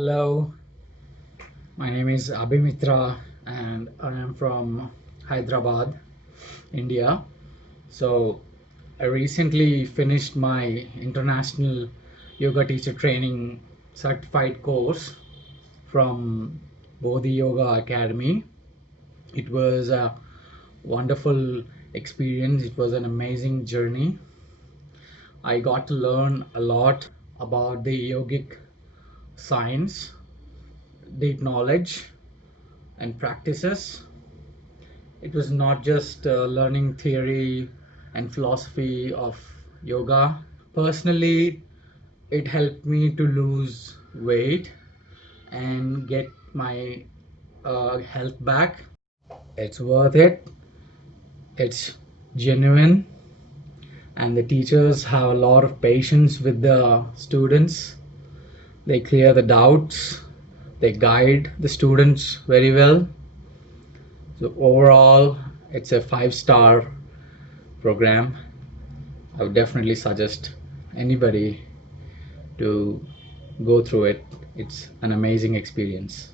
Hello, my name is Abhimitra and I am from Hyderabad, India. So, I recently finished my international yoga teacher training certified course from Bodhi Yoga Academy. It was a wonderful experience, it was an amazing journey. I got to learn a lot about the yogic science, deep knowledge, and practices. It was not just learning theory and philosophy of yoga. Personally, it helped me to lose weight and get my health back. It's worth it, it's genuine, and the teachers have a lot of patience with the students. They clear the doubts, they guide the students very well. So, overall, it's a five-star program. I would definitely suggest anybody to go through it. It's an amazing experience.